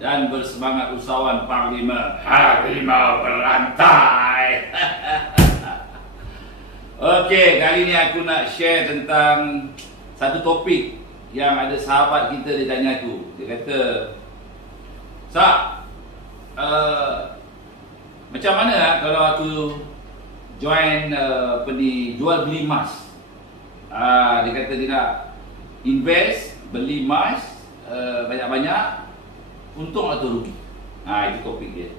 dan bersemangat usahawan Panglima Harimau Berantai. Okey, kali ni aku nak share tentang satu topik yang ada sahabat kita dia tanya aku. Dia kata, "Sak, macam mana kalau aku join jual beli emas?" Dia kata dia nak invest, beli emas banyak-banyak, untung atau rugi. Itu topik dia.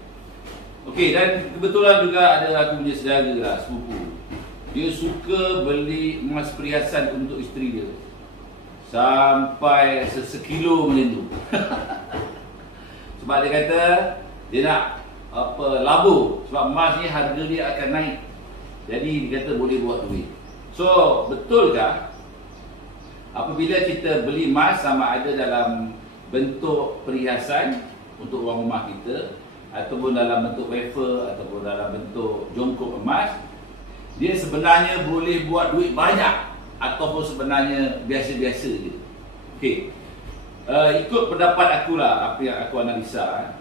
Okey, dan kebetulan juga ada aku punya saudara lah, sepupu. Dia suka beli emas perhiasan untuk isteri dia. Sampai sekilo macam tu. Sebab dia kata dia nak labur. Sebab emas ni harga dia akan naik. Jadi dia kata boleh buat duit. So, betulkah apabila kita beli emas sama ada dalam bentuk perhiasan untuk orang rumah kita, ataupun dalam bentuk wafer, ataupun dalam bentuk jongkok emas, dia sebenarnya boleh buat duit banyak ataupun sebenarnya biasa-biasa je? Okey, ikut pendapat akulah, apa yang aku analisa,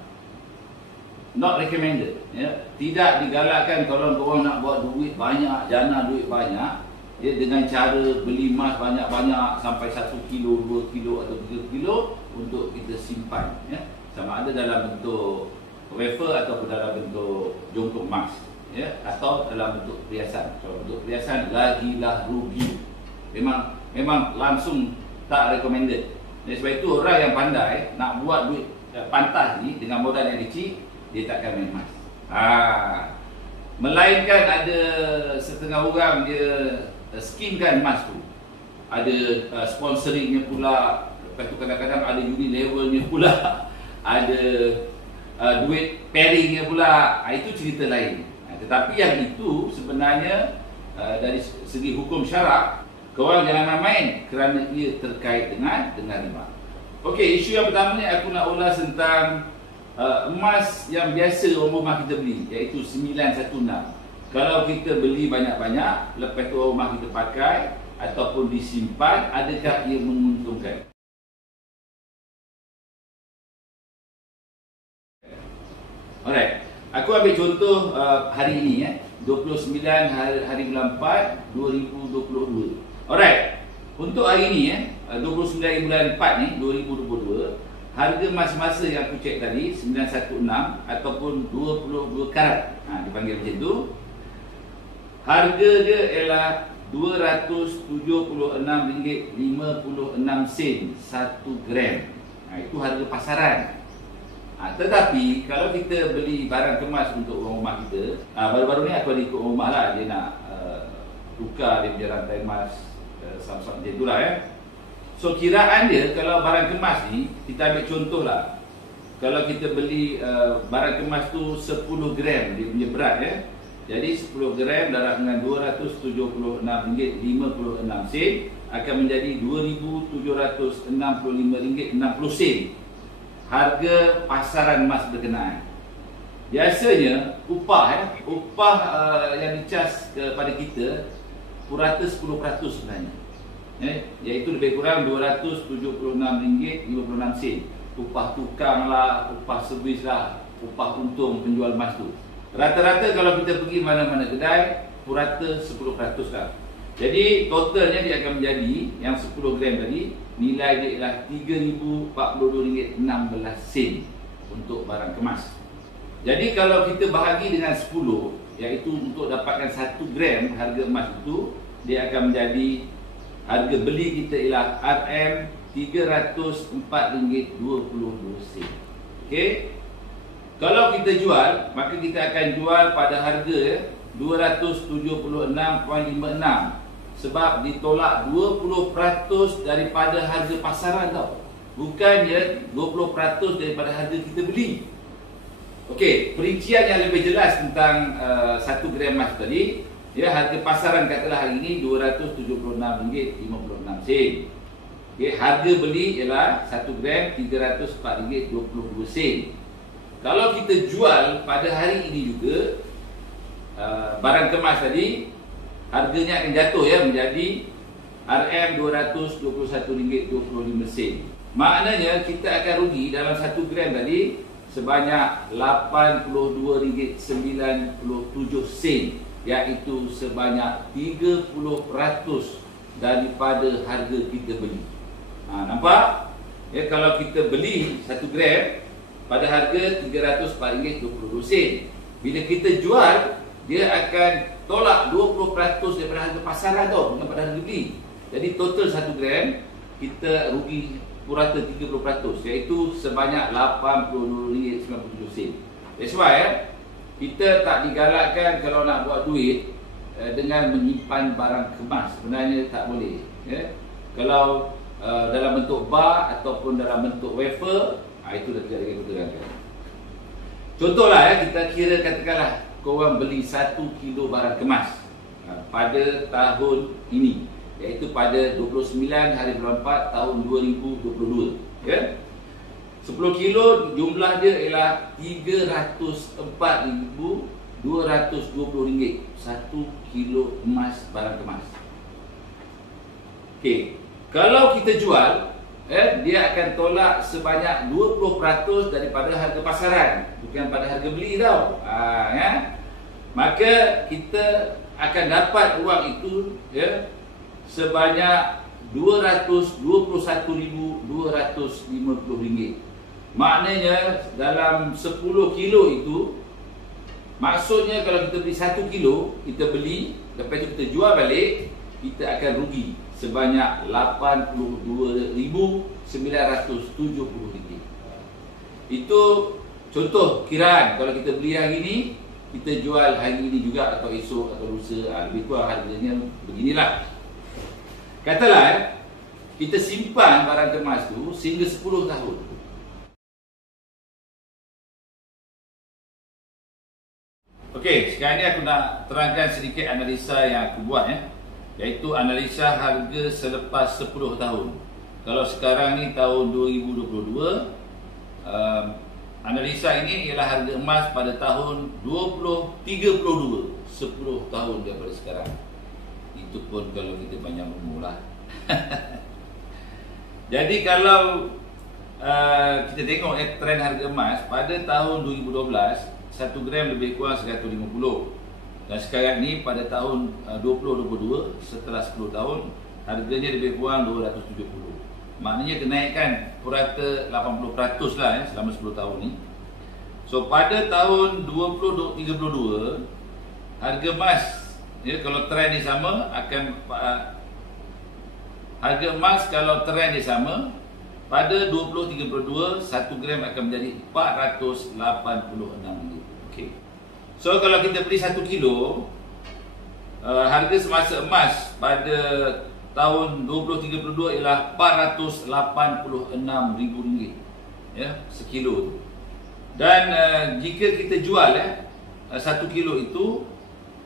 not recommended, ya. Tidak digalakkan kalau korang nak buat duit banyak, jana duit banyak, ya, dengan cara beli emas banyak-banyak sampai 1 kilo, 2 kilo atau 3 kilo untuk kita simpan, ya. Sama ada dalam bentuk wafer ataupun dalam bentuk jongkok emas, ya, atau dalam bentuk perhiasan. Kalau bentuk perhiasan, lagilah rugi. Memang langsung tak recommended. Dan sebab itu orang yang pandai nak buat duit pantas ni dengan modal yang kecil, dia takkan main emas. Melainkan ada setengah orang dia skinkan emas tu. Ada sponsoringnya pula. Lepas tu kadang-kadang ada Unilevernya pula. Ada duit pairingnya pula. Itu cerita lain. Tetapi yang itu sebenarnya dari segi hukum syarak, korang jangan main kerana ia terkait dengan riba. Okey, isu yang pertama ni aku nak ulas tentang emas yang biasa orang rumah kita beli, iaitu 916. Kalau kita beli banyak-banyak, lepas tu orang rumah kita pakai ataupun disimpan, adakah ia menguntungkan? Alright, aku ambil contoh hari ini, 29 hari bulan 4 2022. Alright, untuk hari ini, 29 bulan 4 ni 2022, harga masa-masa yang aku cek tadi 916 ataupun 22 karat, dipanggil macam tu, harga dia ialah RM276.56 1 gram. Itu harga pasaran. Tetapi kalau kita beli barang kemas untuk orang rumah kita, baru-baru ni aku ada ikut rumah lah, dia nak tukar dia punya rantai emas, sama-sama macam tu lah, ya. So kiraan dia, kalau barang kemas ni, kita ambil contoh lah, kalau kita beli barang kemas tu 10 gram dia punya berat, ya. Jadi 10 gram darab dengan RM276.56 akan menjadi RM2,765.60 harga pasaran emas berkenaan. Biasanya upah yang dicas kepada kita purata 10% sebenarnya, iaitu lebih kurang RM276.56. Upah tukang lah, upah servis lah, upah untung penjual emas tu. Rata-rata kalau kita pergi mana-mana kedai, purata 10% lah. Jadi totalnya dia akan menjadi, yang 10 gram tadi, nilai dia ialah RM3,042.16 untuk barang kemas. Jadi kalau kita bahagi dengan 10, iaitu untuk dapatkan 1 gram harga emas itu, dia akan menjadi, harga beli kita ialah RM304.22. Okey. Kalau kita jual, maka kita akan jual pada harga RM276.56, sebab ditolak 20% daripada harga pasaran tau. Bukannya 20% daripada harga kita beli. Okey, perincian yang lebih jelas tentang 1 gram emas tadi, ya, harga pasaran katalah hari ini RM276.56. Okey, harga beli ialah 1 gram RM304.22. Kalau kita jual pada hari ini juga, barang kemas tadi, harganya akan jatuh, ya, menjadi RM221.25. Maknanya kita akan rugi dalam 1 gram tadi sebanyak RM82.97, iaitu sebanyak 30% daripada harga kita beli. Nampak? Ya, kalau kita beli 1 gram pada harga RM304.22, bila kita jual, dia akan tolak 20% daripada harga pasaran tau, bukan pada harga beli. Jadi total 1 gram kita rugi purata 30%, iaitu sebanyak RM82.97. That's why kita tak digalakkan kalau nak buat duit dengan menyimpan barang kemas. Sebenarnya tak boleh, ya. Kalau dalam bentuk bar ataupun dalam bentuk wafer, itu dah tidak dikatakan. Contohlah, ya, kita kira katakanlah korang beli 1 kilo barang kemas pada tahun ini, iaitu pada 29 hari bulan 4 tahun 2022, ya. 10 kilo jumlah dia ialah RM304.220, 1 kilo emas, barang kemas. Okey, kalau kita jual, dia akan tolak sebanyak 20% daripada harga pasaran, bukan pada harga beli tau. Ya? Maka kita akan dapat wang itu, ya, sebanyak RM221.250. Maknanya dalam 10 kilo itu, maksudnya kalau kita beli 1 kilo, kita beli, lepas itu kita jual balik, kita akan rugi sebanyak RM82.970. Itu contoh kiraan. Kalau kita beli hari ini, kita jual hari ini juga, atau esok atau lusa, lebih kurang harganya beginilah. Katalah kita simpan barang kemas tu sehingga 10 tahun. Okey, sekarang ni aku nak terangkan sedikit analisa yang aku buat, iaitu analisa harga selepas 10 tahun. Kalau sekarang ni tahun 2022, analisa ini ialah harga emas pada tahun 2032, 10 tahun daripada sekarang. Itu pun kalau kita banyak umur lah. Jadi kalau kita tengok trend harga emas pada tahun 2012, 1 gram lebih kurang 150. Dan sekarang ni pada tahun 2022, setelah 10 tahun, harganya lebih kurang 270. Maknanya kenaikan purata 80% lah, selama 10 tahun ni. So pada tahun 2032, harga emas, ya, kalau trend ni sama, akan harga emas kalau trend ni sama, pada 2032, 1 gram akan menjadi RM486. Okay. So kalau kita beli 1 kilo, harga semasa emas pada tahun 2032 ialah RM486.000, ya, sekilo tu. Dan jika kita jual 1 kilo itu,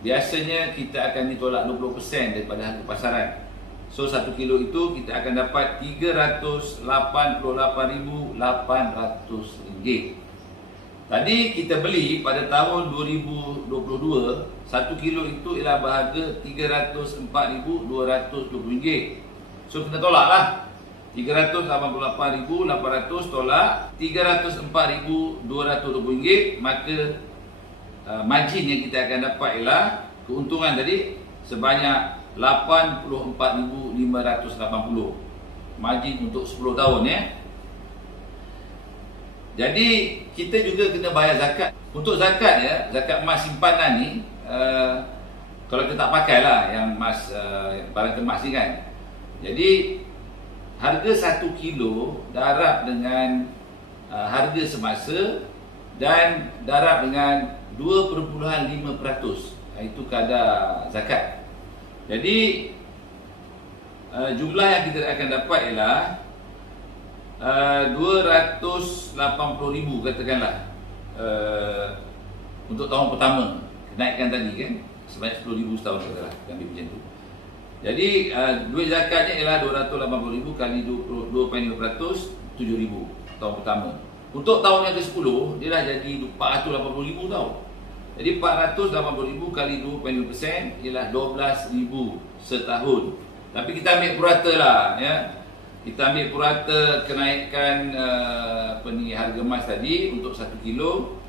biasanya kita akan ditolak 20% daripada harga pasaran. So 1 kilo itu kita akan dapat RM388.800. Tadi kita beli pada tahun 2022, 1 kilo itu ialah berharga RM304.220. So kita tolak lah, RM388.800 tolak RM304.220, maka margin yang kita akan dapat ialah keuntungan tadi sebanyak RM84.580. Margin untuk 10 tahun, ya. Jadi kita juga kena bayar zakat. Untuk zakat, ya, zakat emas simpanan ni, kalau kita tak pakai lah yang emas, barang kemas ni kan. Jadi harga 1 kilo darab dengan harga semasa, dan darab dengan 2.5%, itu kadar zakat. Jadi jumlah yang kita akan dapat ialah RM280.000 katakanlah, untuk tahun pertama kenaikan tadi kan, sebanyak RM10,000 setahun katakanlah, ambil macam tu. Jadi duit zakatnya ialah RM280,000 kali 2.5%, RM7,000 tahun pertama. Untuk tahun yang ke-10 dia dah jadi RM480,000 tau. Jadi RM480,000 kali 2.5% ialah RM12,000 setahun. Tapi kita ambil purata lah, ya. kita ambil purata kenaikan harga emas tadi untuk 1 kilo.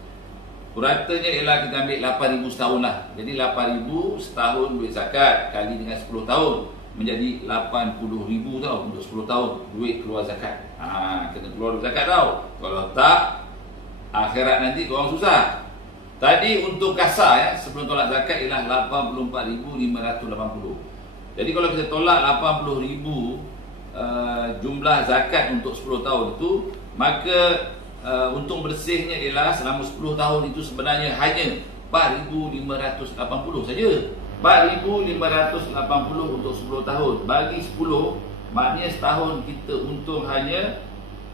Puratanya ialah kita ambil 8,000 setahun lah. Jadi 8,000 setahun duit zakat kali dengan 10 tahun menjadi 80,000 tau untuk 10 tahun duit keluar zakat. Kena keluar zakat tau. Kalau tak, akhirat nanti korang susah. Tadi untuk kasar ya, sebelum tolak zakat ialah 84,580. Jadi kalau kita tolak 80,000 jumlah zakat untuk 10 tahun itu, maka untung bersihnya ialah selama 10 tahun itu sebenarnya hanya 4,580 saja. 4,580 untuk 10 tahun. Bagi 10, maknanya setahun kita untung hanya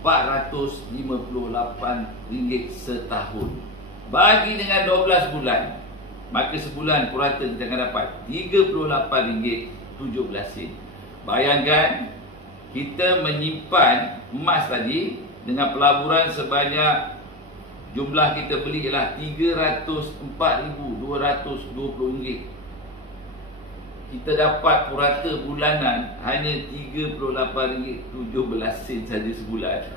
RM458 setahun. Bagi dengan 12 bulan, maka sebulan purata kita akan dapat RM38.17. Bayangkan kita menyimpan emas tadi dengan pelaburan sebanyak jumlah kita beli ialah RM304,220. Kita dapat purata bulanan hanya RM38.17 saja sebulan.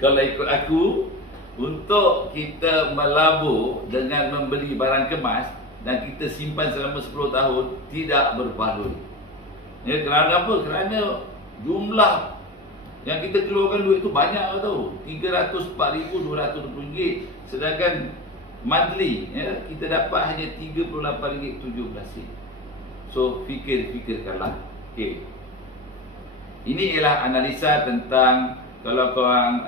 Kalau ikut aku, untuk kita melabur dengan membeli barang kemas dan kita simpan selama 10 tahun tidak berbaloi. Ya, kerana apa? Kerana jumlah yang kita keluarkan duit tu banyak tau, RM304,220. Sedangkan monthly ya, kita dapat hanya RM38.17. So fikirkanlah. Okey. Ini ialah analisa tentang kalau korang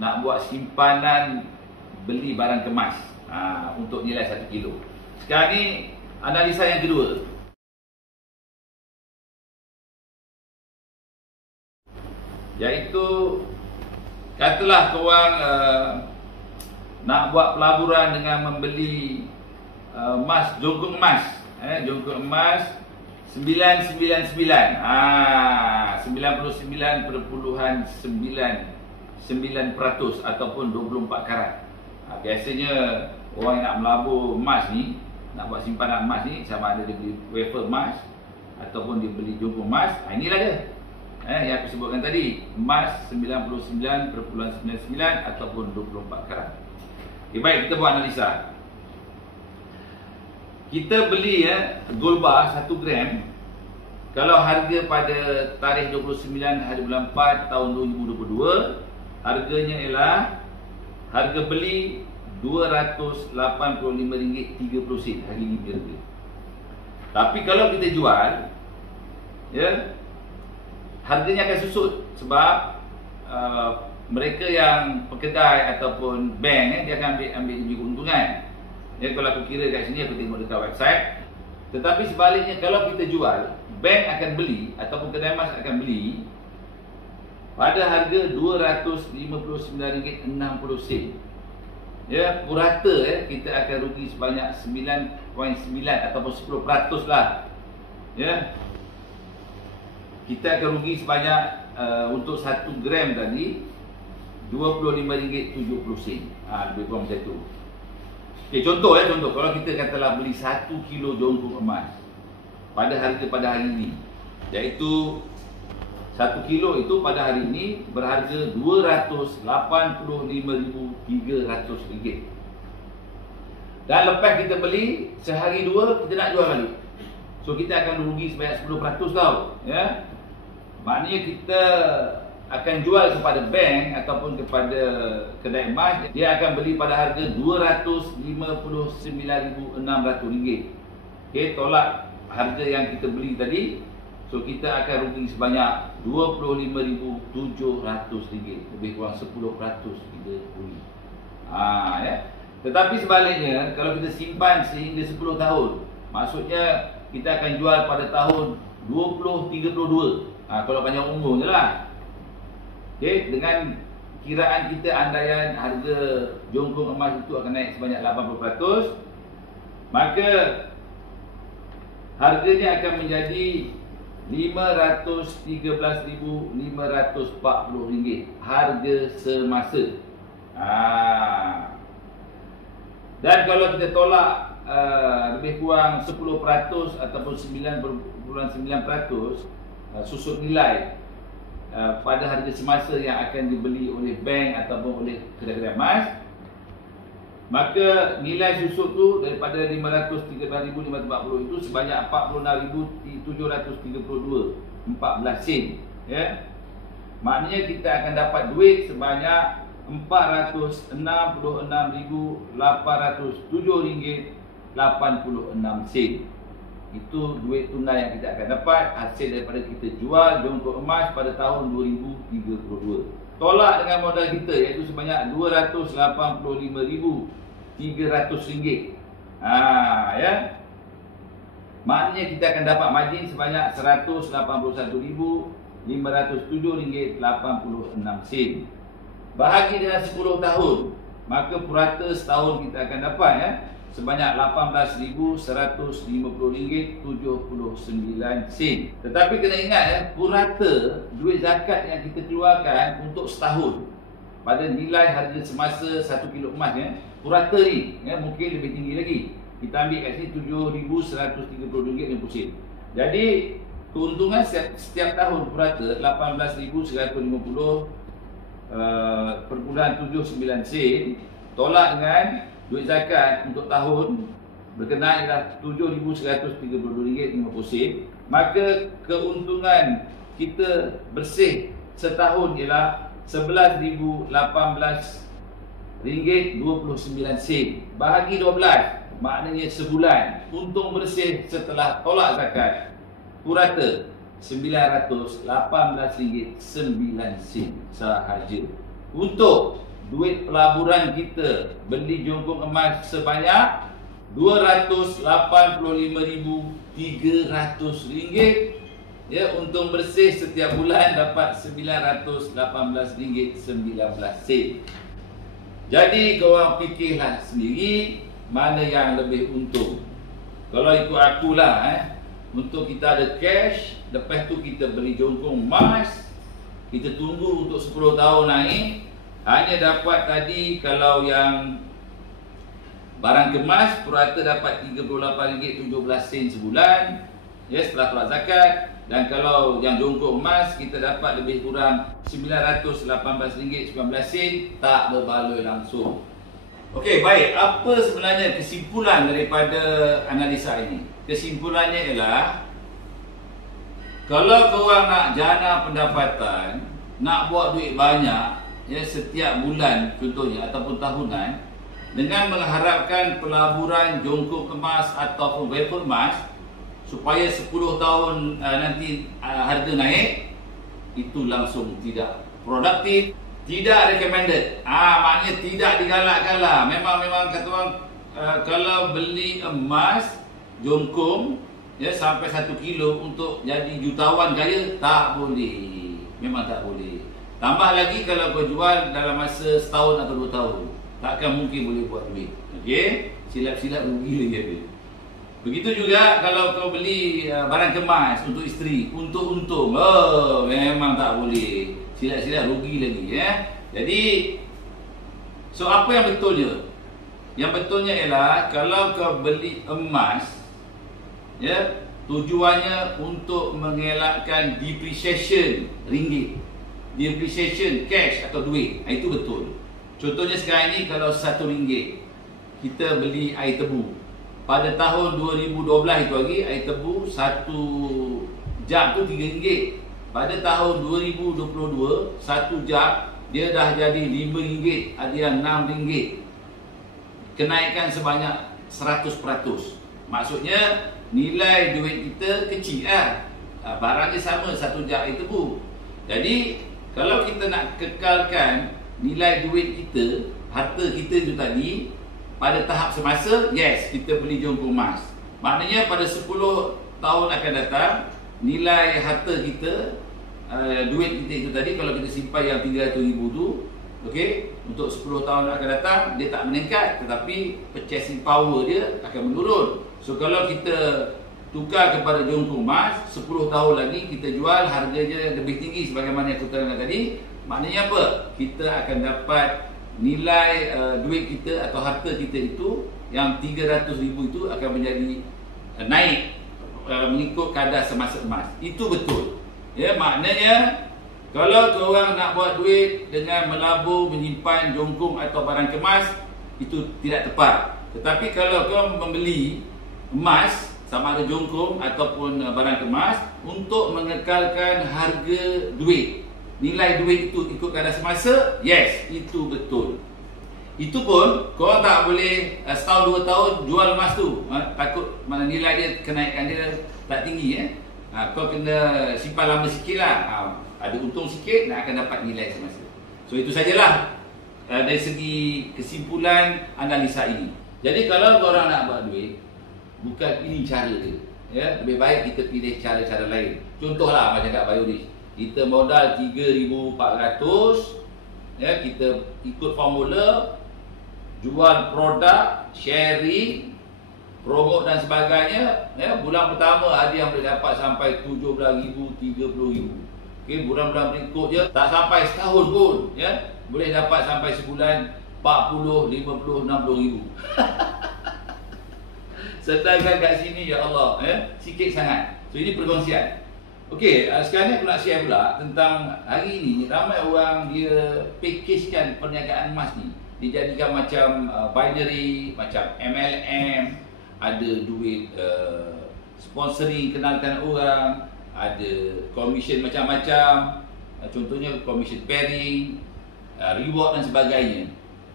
nak buat simpanan beli barang kemas untuk nilai 1 kilo. Sekarang ni analisa yang kedua. Iaitu katalah korang nak buat pelaburan dengan membeli emas, jongkok emas, jongkok emas 999, 99.99% ataupun 24 karat. Biasanya orang yang nak melabur emas ni, nak buat simpanan emas ni, sama ada dia beli wafer emas ataupun dia beli jongkok emas. Inilah dia yang aku sebutkan tadi, emas 99.99 ataupun 24 karat. Okay, baik, kita buat analisa. Kita beli gold bar 1 gram. Kalau harga pada tarikh 29 hari bulan 4 tahun 2022, harganya ialah harga beli RM285.30 hari ini harga. Tapi kalau kita jual, ya, harganya akan susut sebab mereka yang pekedai ataupun bank dia akan ambil keuntungan. Ya, kalau aku kira kat sini, aku tengok dekat website. Tetapi sebaliknya, kalau kita jual, bank akan beli ataupun kedai emas akan beli pada harga RM259.60. Ya, purata kita akan rugi sebanyak 9.9 ataupun 10% lah. Ya. Kita akan rugi sebanyak untuk 1 gram tadi RM25.70. Lebih kurang macam tu. Okay, contoh kalau kita katalah beli 1 kilo jongkok emas pada harga pada hari ini, iaitu 1 kilo itu pada hari ini berharga RM285.300. Dan lepas kita beli sehari dua, kita nak jual balik, so kita akan rugi sebanyak 10% tau. Ya, maknanya kita akan jual kepada bank ataupun kepada kedai emas, dia akan beli pada harga RM259.600. Okay, tolak harga yang kita beli tadi, so kita akan rugi sebanyak RM25.700, lebih kurang 10% kita rugi. Ya. Tetapi sebaliknya, kalau kita simpan sehingga 10 tahun, maksudnya kita akan jual pada tahun 2032. Kalau panjang umur je lah. Okay, dengan kiraan kita, andaian harga jongkok emas itu akan naik sebanyak 80%, maka harganya akan menjadi RM513.540 harga semasa. Dan kalau kita tolak lebih kurang 10% ataupun 9.9% susut nilai pada harga semasa yang akan dibeli oleh bank ataupun oleh kedai-kedai emas, maka nilai susut tu daripada 513,540 itu sebanyak 46,732 14 sen, ya. Maknanya kita akan dapat duit sebanyak 466,807 ringgit 86 sen. Itu duit tunai yang kita akan dapat hasil daripada kita jual jongkok emas pada tahun 2032. Tolak dengan modal kita iaitu sebanyak 285,300 ringgit. Ya. Maknanya kita akan dapat margin sebanyak 181,507 ringgit 86 sen. Bahagi dengan 10 tahun, maka purata setahun kita akan dapat, ya, sebanyak 18,150 ringgit 79 sen. Tetapi kena ingat, ya, purata duit zakat yang kita keluarkan untuk setahun pada nilai harga semasa 1 kilo emas, ya, purata ni, ya, mungkin lebih tinggi lagi. Kita ambil kat sini 7,130 ringgit 50 sen. Jadi keuntungan setiap tahun purata 18,150 per bulan 79 sen tolak dengan duit zakat untuk tahun berkenaan ialah 7,132 ringgit 50 sen, maka keuntungan kita bersih setahun ialah 11,018 ringgit 29 sen. Bahagi 12, maknanya sebulan untung bersih setelah tolak zakat purata 918 ringgit 9 sen sahaja. Untuk duit pelaburan kita beli jongkok emas sebanyak 285,300 ringgit, ya, untung bersih setiap bulan dapat 918 ringgit 19 sen. Jadi korang fikirlah sendiri mana yang lebih untung. Kalau ikut akulah, untuk kita ada cash, lepas tu kita beli jongkok emas, kita tunggu untuk 10 tahun naik, hanya dapat tadi kalau yang barang kemas purata dapat 38 ringgit 17 sen sebulan, ya, setelah tolak zakat. Dan kalau yang jongkok emas kita dapat lebih kurang 918 ringgit 19 sen, tak berbaloi langsung. Okey, baik. Apa sebenarnya kesimpulan daripada analisa ini? Kesimpulannya ialah, kalau korang nak jana pendapatan, nak buat duit banyak, ya, setiap bulan contohnya ataupun tahunan, dengan mengharapkan pelaburan jongkok emas ataupun wafel emas supaya 10 tahun nanti harga naik, itu langsung tidak produktif, tidak recommended. Maknanya tidak digalakkan lah. Memang kata orang, kalau beli emas jongkong, ya, sampai 1 kilo untuk jadi jutawan kaya, tak boleh. Memang tak boleh. Tambah lagi kalau kau jual dalam masa setahun atau 2 tahun, takkan mungkin boleh buat duit. Okey, silap-silap rugi lagi ada. Begitu juga kalau kau beli barang kemas untuk isteri, untuk untung, memang tak boleh. Silap-silap rugi lagi, ya. Jadi, so apa yang betulnya? Yang betulnya ialah kalau kau beli emas, ya, tujuannya untuk mengelakkan depreciation ringgit, depreciation cash atau duit. Itu betul. Contohnya sekarang ini kalau RM1 kita beli air tebu. Pada tahun 2012 itu lagi air tebu 1 jam tu RM3. Pada tahun 2022 1 jam dia dah jadi RM5, ada yang RM6. Kenaikan sebanyak 100%. Maksudnya nilai duit kita kecil lah. Barangnya sama 1 jam air tebu. Jadi kalau kita nak kekalkan nilai duit kita, harta kita itu tadi pada tahap semasa, yes, kita beli jongkok emas. Maknanya pada 10 tahun akan datang, nilai harta kita, duit kita itu tadi, kalau kita simpan yang 300,000 tu, okey, untuk 10 tahun akan datang, dia tak meningkat, tetapi purchasing power dia akan menurun. So kalau kita tukar kepada jongkok emas, 10 tahun lagi kita jual, harganya lebih tinggi sebagaimana yang aku terangkan tadi. Maknanya apa? Kita akan dapat nilai duit kita atau harta kita itu yang 300,000 itu akan menjadi naik mengikut kadar semasa emas. Itu betul. Ya, maknanya Kalau korang nak buat duit dengan melabur, menyimpan jongkong atau barang kemas, itu tidak tepat. Tetapi kalau korang membeli emas, sama ada jongkong ataupun barang kemas, untuk mengekalkan harga duit, nilai duit itu ikut kadar semasa, yes, itu betul. Itu pun korang tak boleh setahun 2 tahun jual emas tu, takut mana nilai dia, kenaikan dia tak tinggi. Kau kena simpan lama sikit lah, ada untung sikit dan akan dapat nilai semasa. So itu sajalah dari segi kesimpulan analisa ini. Jadi kalau korang nak buat duit, bukan ini cara dia, ya, lebih baik kita pilih cara-cara lain. Contohlah macam kat Bioris, kita modal 3,400, ya, kita ikut formula, jual produk, sharing, promote dan sebagainya, ya. Bulan pertama ada yang boleh dapat sampai 17,000, 30,000. Okay, bulan-bulan berikutnya tak sampai setahun pun, ya, boleh dapat sampai sebulan 40, 50, 60,000. Sedangkan kat sini, ya Allah, ya, sikit sangat. So ini perkongsian. Okey, sekarang ni aku nak share pula tentang hari ini ramai orang dia packagekan perniagaan emas ni, dijadikan macam binary, macam MLM, ada duit sponsoring, kenalkan orang, ada commission macam-macam, contohnya commission pairing, reward dan sebagainya.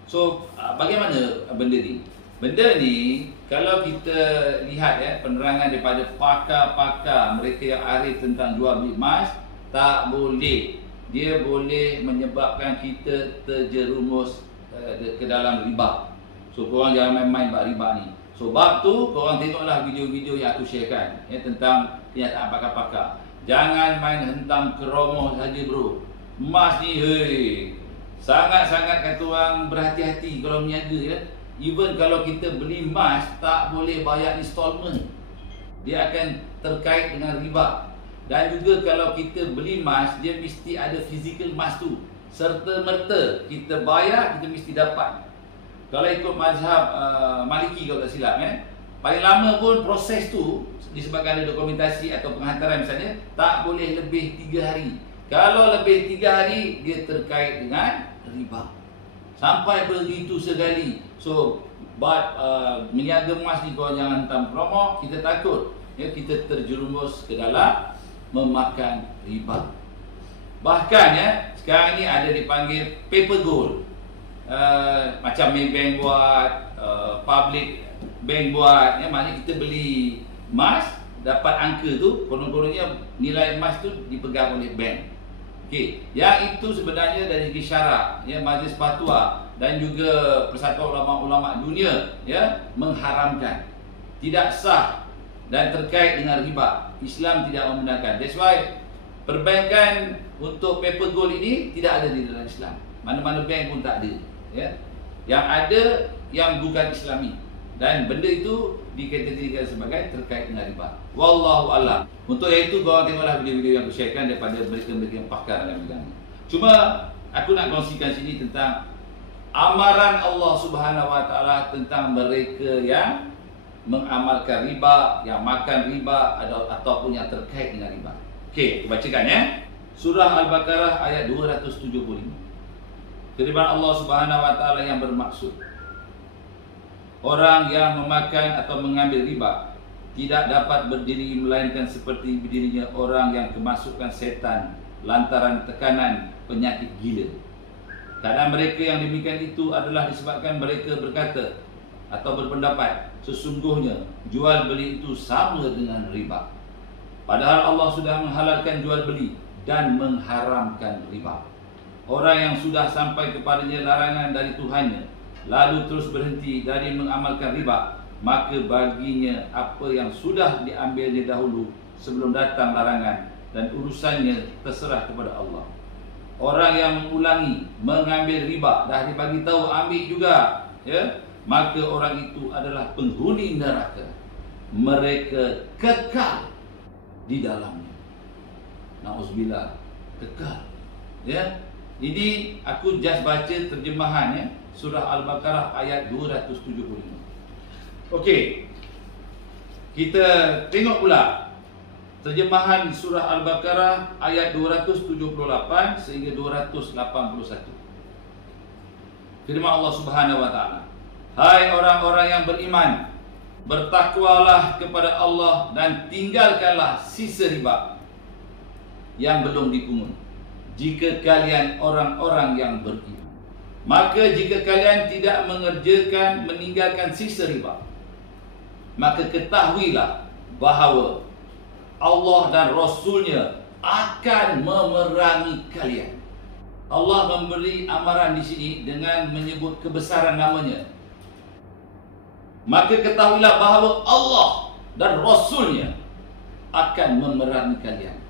So bagaimana benda ni? Benda ni kalau kita lihat, ya, penerangan daripada pakar-pakar, mereka yang arif tentang jual beli emas, tak boleh. Dia boleh menyebabkan kita terjerumus ke dalam riba. So korang jangan main-main bab riba ni. So bab tu korang tengoklah video-video yang aku sharekan, ya, tentang kenyataan pakar-pakar. Jangan main hentam keromoh saja bro. Emas ni, sangat-sangat kata orang berhati-hati kalau berniaga, ya. Even kalau kita beli emas, tak boleh bayar installment, dia akan terkait dengan riba. Dan juga kalau kita beli emas, dia mesti ada physical emas tu, serta-merta kita bayar, kita mesti dapat. Kalau ikut mazhab Maliki kalau tak silap, paling lama pun proses tu, disebabkan ada dokumentasi atau penghantaran misalnya, tak boleh lebih 3 hari. Kalau lebih 3 hari, dia terkait dengan riba. Sampai begitu sekali. So meniaga emas ni korang jangan hentam promo, kita takut, ya, kita terjerumus ke dalam memakan riba. Bahkan, ya, sekarang ni ada dipanggil paper gold, macam Maybank buat, public bank buat, ya, maknanya kita beli emas, dapat angka tu, konon-kononnya nilai emas tu dipegang oleh bank. Okey, yang itu sebenarnya dari segi syarak, ya, Majlis Fatwa dan juga Persatuan Ulama-Ulama Dunia, ya, mengharamkan, tidak sah dan terkait dengan riba. Islam tidak membenarkan. That's why perbankan untuk paper gold ini tidak ada di dalam Islam. Mana-mana bank pun tak ada, ya. Yang ada yang bukan Islami, dan benda itu dikategorikan sebagai terkait dengan riba. Wallahu a'lam. Untuk itu korang tengoklah video-video yang aku sharekan daripada mereka-mereka yang pakar dalam bidang ini. Cuma aku nak kongsikan sini tentang amaran Allah Subhanahu Wa Taala tentang mereka yang mengamalkan riba, yang makan riba ataupun yang terkait dengan riba. Okey, aku bacakan, ya. Surah Al-Baqarah ayat 275. Firman Allah Subhanahu Wa Taala yang bermaksud, orang yang memakan atau mengambil riba tidak dapat berdiri melainkan seperti berdirinya orang yang kemasukan setan lantaran tekanan penyakit gila. Keadaan mereka yang demikian itu adalah disebabkan mereka berkata atau berpendapat sesungguhnya jual beli itu sama dengan riba. Padahal Allah sudah menghalalkan jual beli dan mengharamkan riba. Orang yang sudah sampai kepadanya larangan dari Tuhannya, lalu terus berhenti dari mengamalkan riba, maka baginya apa yang sudah diambilnya dahulu sebelum datang larangan, dan urusannya terserah kepada Allah. Orang yang mengulangi mengambil riba, dah dibagi tahu ambil juga, ya, maka orang itu adalah penghuni neraka, mereka kekal di dalamnya. Nauzubillah, kekal, ya. Ini aku just baca terjemahan, ya, surah Al-Baqarah ayat 275. Okey, kita tengok pula terjemahan surah Al-Baqarah ayat 278 sehingga 281. Firman Allah Subhanahu wa taala, "Hai orang-orang yang beriman, bertakwalah kepada Allah dan tinggalkanlah sisa riba yang belum dipungut. Jika kalian orang-orang yang beriman, maka jika kalian tidak meninggalkan sisa riba, maka ketahuilah bahawa Allah dan Rasulnya akan memerangi kalian." Allah memberi amaran di sini dengan menyebut kebesaran namanya. Maka ketahuilah bahawa Allah dan Rasulnya akan memerangi kalian.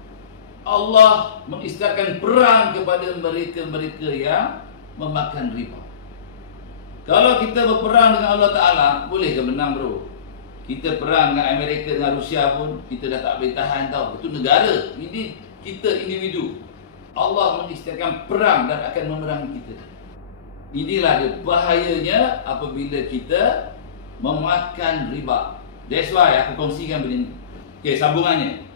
Allah mengistilahkan perang kepada mereka-mereka yang memakan riba. Kalau kita berperang dengan Allah Ta'ala, boleh ke menang bro? Kita perang dengan Amerika, dengan Rusia pun, kita dah tak boleh tahan tau. Itu negara, ini kita individu. Allah mengistilahkan perang dan akan memerangi kita. Inilah dia bahayanya apabila kita memakan riba. That's why aku kongsikan begini. Okey, sambungannya.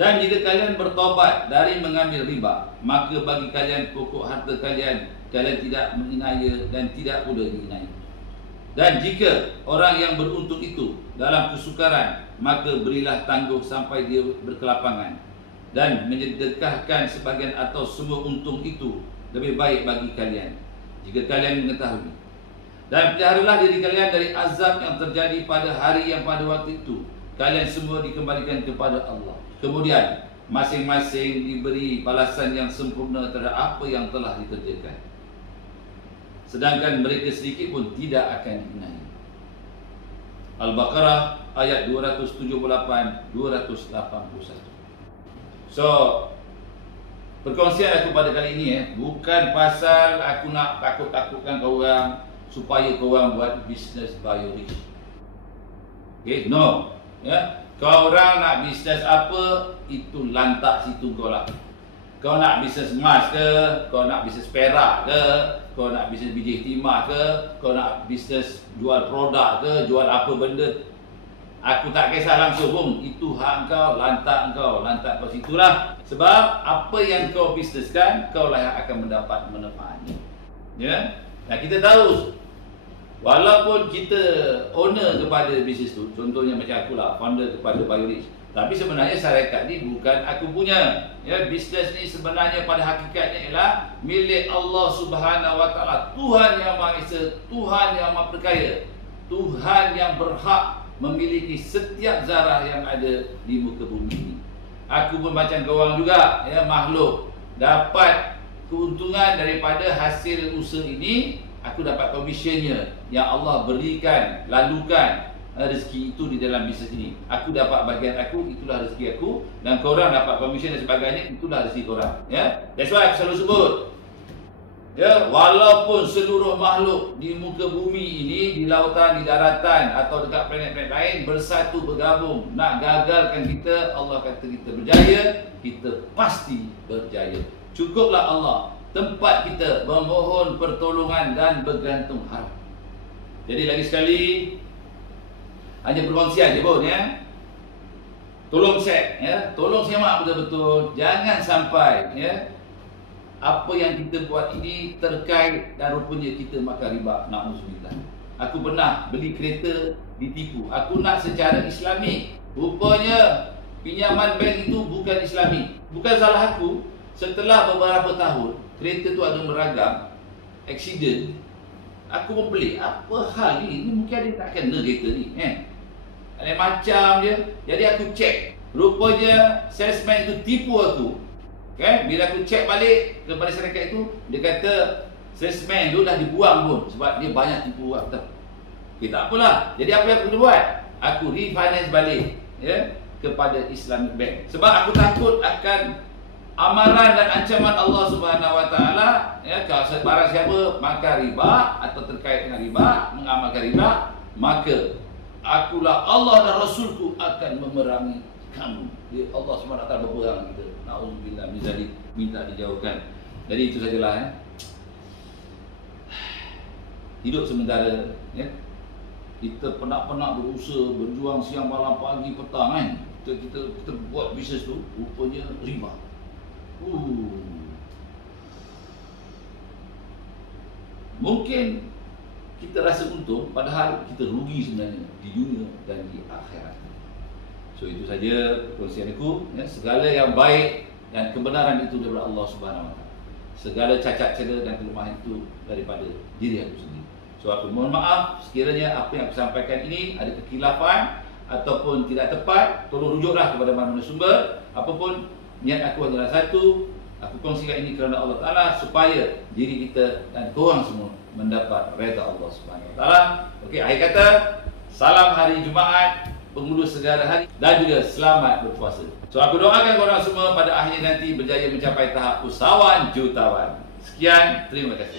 Dan jika kalian bertobat dari mengambil riba, maka bagi kalian pokok harta kalian tidak menginaya dan tidak pula diinaya. Dan jika orang yang beruntung itu dalam kesukaran, maka berilah tangguh sampai dia berkelapangan, dan menyedekahkan sebagian atau semua untung itu lebih baik bagi kalian, jika kalian mengetahui. Dan peliharalah diri kalian dari azab yang terjadi pada hari yang pada waktu itu kalian semua dikembalikan kepada Allah. Kemudian masing-masing diberi balasan yang sempurna terhadap apa yang telah dikerjakan, sedangkan mereka sedikit pun tidak akan diinai. Al-Baqarah ayat 278-281. So, perkongsian aku pada kali ini bukan pasal aku nak takut-takutkan kau orang supaya kau orang buat bisnes biorich. Okay, no. Ya, kau orang nak bisnes apa, itu lantak situ kau lah. Kau nak bisnes emas ke, kau nak bisnes perak ke, kau nak bisnes biji timah ke, kau nak bisnes jual produk ke, jual apa benda, aku tak kisah langsung. Itu hak kau, lantak kau situlah. Sebab apa yang kau bisneskan, kau lah yang akan mendapat manfaatnya. Ya. Nah, kita tahu walaupun kita owner kepada bisnes tu, contohnya macam aku lah, founder kepada biorich, tapi sebenarnya syarikat ni bukan aku punya. Ya, bisnes ni sebenarnya pada hakikatnya ialah milik Allah Subhanahu wa taala, Tuhan yang Maha Esa, Tuhan yang Maha Perkaya, Tuhan yang berhak memiliki setiap zarah yang ada di muka bumi ini. Aku pun macam korang juga, ya, makhluk, dapat keuntungan daripada hasil usaha ini. Aku dapat komisionnya yang Allah berikan, lalukan rezeki itu di dalam bisnes ini. Aku dapat bahagian aku, itulah rezeki aku, dan korang dapat komisen dan sebagainya, itulah rezeki korang. Ya, that's why aku selalu sebut, ya, walaupun seluruh makhluk di muka bumi ini, di lautan, di daratan atau dekat planet-planet lain bersatu bergabung nak gagalkan kita, Allah kata kita berjaya, kita pasti berjaya. Cukuplah Allah tempat kita memohon pertolongan dan bergantung harap. Jadi lagi sekali, hanya perkongsian je pun, ya. Tolong share, ya, tolong semak betul-betul. Jangan sampai, ya, apa yang kita buat ini terkait dan rupanya kita makan riba. Na'udzubillah. Aku pernah beli kereta ditipu. Aku nak secara Islami, rupanya pinjaman bank itu bukan Islami. Bukan salah aku. Setelah beberapa tahun, kereta tu ada meragam, accident. Aku pun pelik, apa hal ni? Ini mungkin ada tak kena kereta ni, ada macam je. Jadi aku cek, rupanya salesman itu tipu aku. Okay? Bila aku cek balik kepada syarikat itu, dia kata salesman tu dah dibuang pun sebab dia banyak tipu orang. Okay, tak apalah. Jadi apa yang aku buat? Aku refinance balik, ya, kepada Islamic Bank. Sebab aku takut akan amaran dan ancaman Allah Subhanahu wa taala, ya, kalau barang siapa makan riba atau terkait dengan riba, mengamalkan riba, maka akulah Allah dan Rasulku akan memerangi kamu. Dia Allah Subhanahu wa taala berperang kita. Na'udzubillah min zalik, minta dijauhkan. Jadi itu sajalah, ya. Hidup sementara, ya. Kita penat-penat berusaha, berjuang siang malam pagi petang, kan. kita buat bisnes tu rupanya riba. Mungkin kita rasa untung, padahal kita rugi sebenarnya di dunia dan di akhirat. So itu saja perkongsian aku. Segala yang baik dan kebenaran itu daripada Allah Subhanahu Wa Taala. Segala cacat celah dan kelemahan itu daripada diri aku sendiri. So aku mohon maaf sekiranya apa yang aku sampaikan ini ada kekhilafan ataupun tidak tepat. Tolong rujuklah kepada mana-mana sumber. Apapun, niat aku adalah satu. Aku kongsikan ini kerana Allah Ta'ala, supaya diri kita dan korang semua mendapat redha Allah Subhanahu Wa Taala. Okey, akhir kata, salam hari Jumaat, penghulu segala hari, dan juga selamat berpuasa. So aku doakan korang semua pada akhirnya nanti berjaya mencapai tahap usahawan jutawan. Sekian, terima kasih.